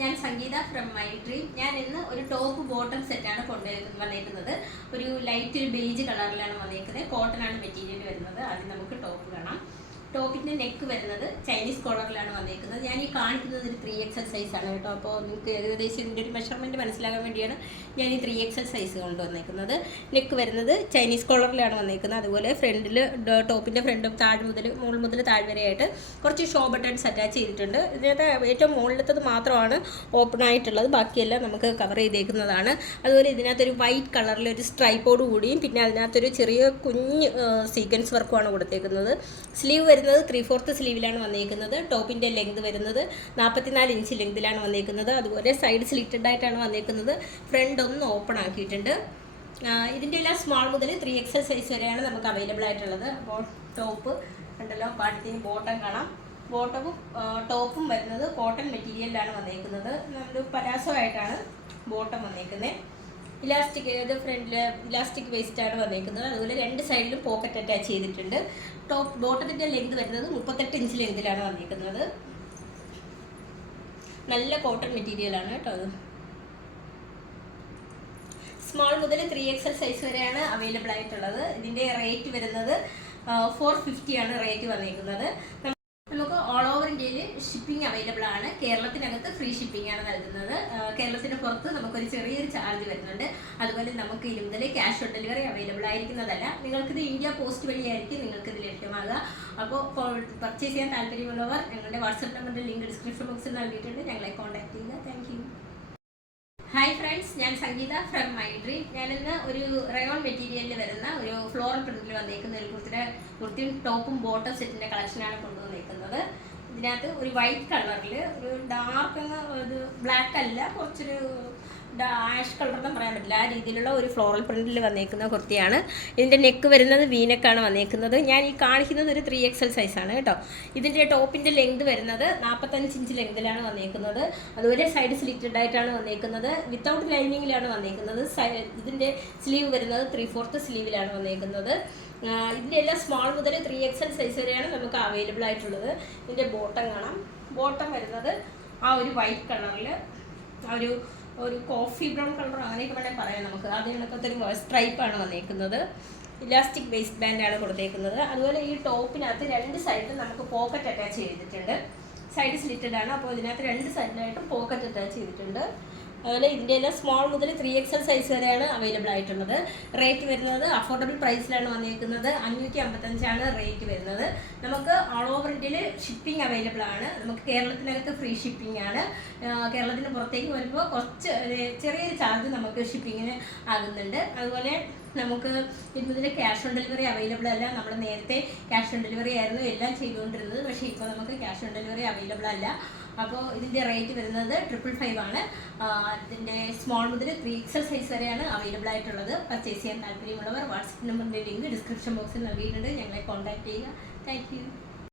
ഞാൻ സംഗീത from my dream. ഞാൻ ഇന്ന് ഒരു ടോപ്പ് ബോട്ടം സെറ്റാണ് വന്നേക്കുന്നത്. ഒരു ലൈറ്റ് ബേജ് കളറിലാണ് വന്നേക്കുന്നത്. കോട്ടൺ ആണ് മെറ്റീരിയൽ വരുന്നത്. ആദ്യം നമുക്ക് ടോപ്പ് കാണാം. ടോപ്പിൻ്റെ നെക്ക് വരുന്നത് ചൈനീസ് കോളറിലാണ് വന്നേക്കുന്നത്. ഞാൻ ഈ കാണിക്കുന്നത് ഒരു 3XL സൈസാണ് കേട്ടോ. അപ്പോൾ നിങ്ങൾക്ക് ഏകദേശം ഇതിൻ്റെ ഒരു മെഷർമെൻറ്റ് മനസ്സിലാകാൻ വേണ്ടിയാണ് ഞാൻ ഈ 3XL സൈസ് കൊണ്ടുവന്നേക്കുന്നത്. നെക്ക് വരുന്നത് ചൈനീസ് കോളറിലാണ് വന്നേക്കുന്നത്. അതുപോലെ ഫ്രണ്ടിൽ ടോപ്പിൻ്റെ ഫ്രണ്ടും മുകൾ മുതൽ താഴ് വരെയായിട്ട് കുറച്ച് ഷോ ബട്ടൺസ് അറ്റാച്ച് ചെയ്തിട്ടുണ്ട്. ഇതിനകത്ത് ഏറ്റവും മുകളിലത്തത് മാത്രമാണ് ഓപ്പൺ ആയിട്ടുള്ളത്, ബാക്കിയെല്ലാം നമുക്ക് കവർ ചെയ്തേക്കുന്നതാണ്. അതുപോലെ ഇതിനകത്തൊരു വൈറ്റ് കളറിലൊരു സ്ട്രൈപ്പോട് കൂടിയും പിന്നെ അതിനകത്തൊരു ചെറിയ കുഞ്ഞ് സീക്വൻസ് വർക്കുമാണ് കൊടുത്തേക്കുന്നത്. സ്ലീവ് വരുന്നത് 3/4 സ്ലീവിലാണ് വന്നേക്കുന്നത്. ടോപ്പിൻ്റെ ലെങ്ത് വരുന്നത് 44 ഇഞ്ച് ലെങ്തിലാണ് വന്നേക്കുന്നത്. അതുപോലെ സൈഡ് സ്ലിറ്റഡ് ആയിട്ടാണ് വന്നേക്കുന്നത്. ഫ്രണ്ട് ഒന്ന് ഓപ്പൺ ആക്കിയിട്ടുണ്ട്. ഇതിൻ്റെ എല്ലാം സ്മോൾ മുതൽ 3XL സൈസ് വരെയാണ് നമുക്ക് അവൈലബിൾ ആയിട്ടുള്ളത്. അപ്പോൾ ടോപ്പ് ഉണ്ടല്ലോ, പാടത്തിന് ബോട്ടം കാണാം. ബോട്ടവും ടോപ്പും വരുന്നത് കോട്ടൺ മെറ്റീരിയലിലാണ് വന്നേക്കുന്നത്. നമ്മൾ പലാസോ ആയിട്ടാണ് ബോട്ടം വന്നേക്കുന്നത്. ഇലാസ്റ്റിക് ഫ്രണ്ടിൽ ഇലാസ്റ്റിക് വേസ്റ്റാണ് വന്നേക്കുന്നത്. അതുപോലെ രണ്ട് സൈഡിലും പോക്കറ്റ് അറ്റാച്ച് ചെയ്തിട്ടുണ്ട്. ബോട്ടത്തിൻ്റെ ലെങ്ത് വരുന്നത് 38 ഇഞ്ച് ലെങ്തിലാണ് വന്നേക്കുന്നത്. നല്ല കോട്ടൺ മെറ്റീരിയലാണ് കേട്ടോ. അത് സ്മോൾ മുതൽ 3XL സൈസ് വരെയാണ് അവൈലബിൾ ആയിട്ടുള്ളത്. ഇതിൻ്റെ റേറ്റ് വരുന്നത് 450 ആണ് റേറ്റ് വന്നേക്കുന്നത്. നമുക്ക് ഓൾ ഓവർ ഇന്ത്യയിൽ ഷിപ്പിംഗ് അവൈലബിൾ ആണ്. കേരളത്തിനകത്ത് ഫ്രീ ഷിപ്പിംഗ് ആണ് നൽകുന്നത്. കേരളത്തിന് പുറത്ത് നമുക്കൊരു ചെറിയൊരു ചാർജ് വരുന്നുണ്ട്. അതുപോലെ നമുക്ക് ഇനി മുതൽ ക്യാഷ് ഓൺ ഡെലിവറി അവൈലബിൾ ആയിരിക്കുന്നതല്ല. നിങ്ങൾക്കിത് ഇന്ത്യ പോസ്റ്റ് വഴിയായിരിക്കും നിങ്ങൾക്കിത് ലഭ്യമാകുക. അപ്പോൾ പർച്ചേസ് ചെയ്യാൻ താല്പര്യമുള്ളവർ ഞങ്ങളുടെ വാട്സപ്പ് നമ്പറിൻ്റെ ലിങ്ക് ഡിസ്ക്രിപ്ഷൻ ബോക്സിൽ നൽകിയിട്ടുണ്ട്. ഞങ്ങളെ കോൺടാക്ട് ചെയ്യുക. Thank you. ഹായ് ഫ്രണ്ട്സ്, ഞാൻ സംഗീത ഫ്രം മൈ ഡ്രീം. ഞാനിന്ന് ഒരു റയോൺ മെറ്റീരിയലിൽ വരുന്ന ഒരു ഫ്ലോറൽ പ്രിന്റിൽ വന്നേക്കുന്ന ഒരു കുർത്തിയും ടോപ്പും ബോട്ടം സെറ്റിൻ്റെ കളക്ഷനാണ് കൊണ്ടുവന്നേക്കുന്നത്. ഇതിനകത്ത് ഒരു വൈറ്റ് കളറിൽ ഒരു ഡാർക്ക് ഒരു ബ്ലാക്ക് അല്ല, കുറച്ചൊരു ആഷ് കളർ എന്ന് പറയാൻ പറ്റില്ല, ആ രീതിയിലുള്ള ഒരു ഫ്ലോറൽ പ്രിന്റിൽ വന്നേക്കുന്ന കുർത്തിയാണ്. ഇതിൻ്റെ നെക്ക് വരുന്നത് വീനെക്കാണ് വന്നേക്കുന്നത്. ഞാൻ ഈ കാണിക്കുന്നത് ഒരു 3XL സൈസാണ് കേട്ടോ. ഇതിൻ്റെ ടോപ്പിൻ്റെ ലെങ്ത് വരുന്നത് 45 ഇഞ്ച് ലെങ്തിലാണ് വന്നേക്കുന്നത്. അതുപോലെ സൈഡ് സ്ലിറ്റഡ് ആയിട്ടാണ് വന്നേക്കുന്നത്. വിത്തൗട്ട് ലൈനിങ്ങിലാണ് വന്നേക്കുന്നത്. ഇതിൻ്റെ സ്ലീവ് വരുന്നത് 3/4 സ്ലീവിലാണ് വന്നേക്കുന്നത്. ഇതിൻ്റെ എല്ലാം സ്മോൾ മുതൽ 3XL സൈസ് വരെയാണ് നമുക്ക് അവൈലബിൾ ആയിട്ടുള്ളത്. ഇതിൻ്റെ ബോട്ടം കാണാം. ബോട്ടം വരുന്നത് ആ ഒരു വൈറ്റ് കളറിൽ ഒരു കോഫി ബ്രൗൺ കളർ അങ്ങനെയൊക്കെ വേണമെങ്കിൽ പറയാം നമുക്ക്. അതിനകത്തൊരു സ്ട്രൈപ്പാണ് വന്നേക്കുന്നത്. ഇലാസ്റ്റിക് വേസ്റ്റ് ബാൻഡാണ് കൊടുത്തേക്കുന്നത്. അതുപോലെ ഈ ടോപ്പിനകത്ത് രണ്ട് സൈഡിലും നമുക്ക് പോക്കറ്റ് അറ്റാച്ച് ചെയ്തിട്ടുണ്ട്. സൈഡ് സ്ലിറ്റഡ് ആണ്. അപ്പോൾ ഇതിനകത്ത് രണ്ട് സൈഡിലായിട്ടും പോക്കറ്റ് അറ്റാച്ച് ചെയ്തിട്ടുണ്ട്. അതുപോലെ ഇതിൻ്റെ എല്ലാം സ്മോൾ മുതൽ 3XL സൈസ് വരെയാണ് അവൈലബിൾ ആയിട്ടുള്ളത്. റേറ്റ് വരുന്നത് അഫോർഡബിൾ പ്രൈസിലാണ് വന്നേക്കുന്നത്. 555 ആണ് റേറ്റ് വരുന്നത്. നമുക്ക് ഓൾ ഓവർ ഇന്ത്യയിൽ ഷിപ്പിംഗ് അവൈലബിൾ ആണ്. നമുക്ക് കേരളത്തിനകത്ത് ഫ്രീ ഷിപ്പിംഗ് ആണ്. കേരളത്തിന് പുറത്തേക്ക് വരുമ്പോൾ കുറച്ച് ചെറിയൊരു ചാർജ് നമുക്ക് ഷിപ്പിങ്ങിന് ആകുന്നുണ്ട്. അതുപോലെ നമുക്ക് ഇതിൽ ക്യാഷ് ഓൺ ഡെലിവറി അവൈലബിൾ അല്ല. നമ്മൾ നേരത്തെ ക്യാഷ് ഓൺ ഡെലിവറി ആയിരുന്നു എല്ലാം ചെയ്തുകൊണ്ടിരുന്നത്. പക്ഷേ ഇപ്പോൾ നമുക്ക് ക്യാഷ് ഓൺ ഡെലിവറി അവൈലബിൾ അല്ല. അപ്പോൾ ഇതിൻ്റെ റേറ്റ് വരുന്നത് 555 ആണ്. ഇതിൻ്റെ സ്മോൾ മുതൽ 3XL സൈസ് വരെയാണ് അവൈലബിൾ ആയിട്ടുള്ളത്. പർച്ചേസ് ചെയ്യാൻ താല്പര്യമുള്ളവർ വാട്സപ്പ് നമ്പറിൻ്റെ ലിങ്ക് ഡിസ്ക്രിപ്ഷൻ ബോക്സിൽ നൽകിയിട്ടുണ്ട്. ഞങ്ങളെ കോൺടാക്ട് ചെയ്യുക. Thank you.